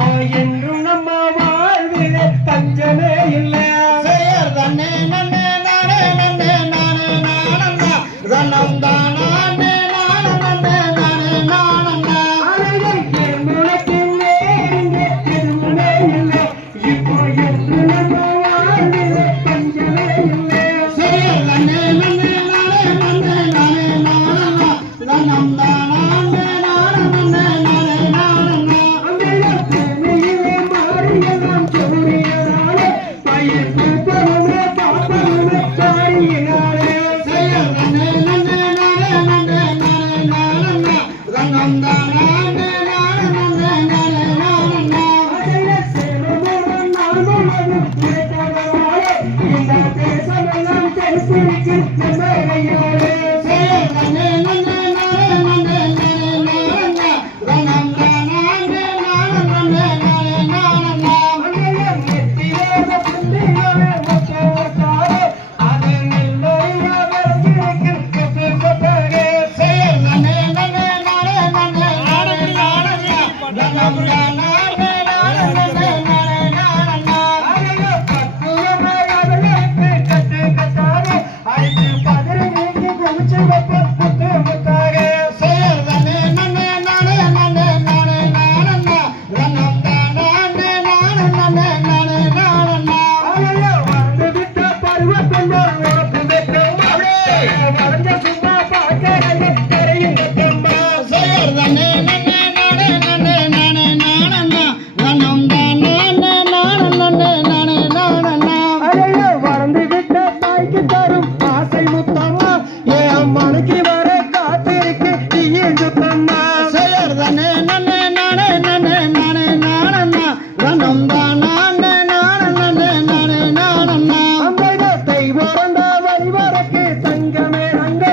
இப்போ என்றும் நம்ம வாழ்விலே பஞ்சமே இல்லை. செயர் தன்னே நன்னே நானே நன்னே நானே நானண்ணா தன்னம் தானே நானே நன்னே நானே நானண்ணா உனக்கு வேறு எதுவுமே இல்லை. இப்போ என்று நம்ம வாழ்விலே பஞ்சமே இல்லை. செயர் தன்னே நன்னே நானே நன்னே நானே நானண்ணா தன்னம் தானே நானே நன்னே நானே நானண்ணா பூமியிலே மாறியெல்லாம் சூரியனாலே பயிர் பூப்பதுமே காப்பதுமே காரியினாலே. செயர் தன்னே நன்னே நானே நன்னே நானே நானண்ணா தன்னம் தானே நானே நன்னே நானே நானண்ணா அதிலே சேமமுடன் நாள் முழுவதும் உழைத்தவனாலே இந்த தேசமெல்லாம் செழிப்பிற்கு நம்ம கையாலே. செயர் தன்னே நன்னே நானே நன்னே நானே நானண்ணா தன்னம் தானே நானே நன்னே நானே நானண்ணா அதிலே நெத்தியிலே புள்ளிகளே மொத்த மொத்தாலே அது நெல்லறியா விளைஞ்சிருக்கு கொத்து கொத்தாக. செயர் தன்னே நன்னே நானே நன்னே நானே நானண்ணா தன்னம் தானே நானே நன்னே நானே நானண்ணா அதிலே பக்குவமாய் அவளுக்கு கட்டு கட்டாக ஐந்து பதிரி நீக்கி குமிச்சு வைப்ப முத்து முத்தாக. செயர் தன்னே நன்னே நானே நன்னே நானே நானண்ணா தன்னம் தானே நானே நன்னே நானே நானண்ணா அதிலே வந்து விட்ட பருவத்தெல்லாம் உனக்கு வெட்டமா. வளைஞ்ச சும்மா பார்க்கறதே தெரியும் வெட்டமா. செயர் தன்னே நன்னே நானே நன்னே நானே நானண்ணா தன்னம் தானே நானே நன்னே நானே நானண்ணா அதிலே வளர்ந்து விட்ட தாய்க்கு தரும் ஆசை முத்தம்மா. என் மனைக்கு வர காத்திருக்கு நீயும் சுத்தம்மா. செயர் தன்னே நன்னே நானே நன்னே நானே நானண்ணா தன்னம் தானே நானே நன்னே நானே நானண்ணா அந்த தெய்வரண்ட வழிவரக்கு தங்கமே ரங்க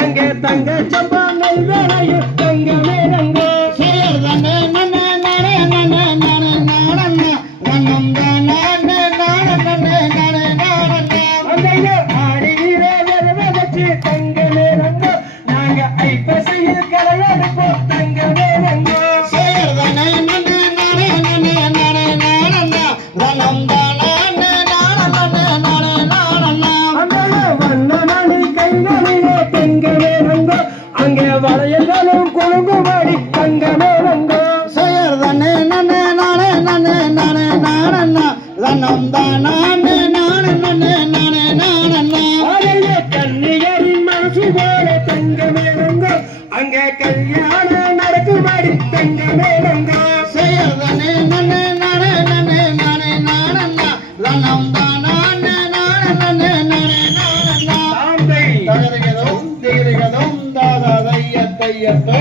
அங்கே தங்க சம்பா நெல்வேலையில் தங்கமே ரங்க. செயர் தன்னே நன்னே நானே நன்னே நானே நானண்ணா தன்னம் தானே நானே நன்னே நானே நானண்ணா அந்த ஆடியிலே விதச்சு தங்கமே ரங்க நாங்க ஐப்பசியில் கலையெடுப்போம் தங்கமே ரங்க. செயர் தன்னே நன்னே நானே நன்னே நானே நானண்ணா தன்னம் தானே நானே நன்னே நானே நானண்ணா அந்த வண்ணமணி கைகளிலே தங்கமே ரங்க அங்கே வளையல்களும் குழுங்குமடி தங்கமே ரங்க. செயர் தன்னே நன்னே நானே நன்னே நானே நானண்ணா தன்னம் தானே நானே நன்னே நானே நானண்ணா அதிலே கன்னியரின் மனசு போல தங்கமே ரங்க அங்கே கல்யாணம் நடக்கும்படி தங்கமே ரங்க. செயர் தன்னே நன்னே நானே நன்னே நானே நானண்ணா தன்னம் தானே நானே நன்னே நானே நானண்ணா தாந்தை தகரகதம் திகரகதம் தாதா தையத்தையத்தோ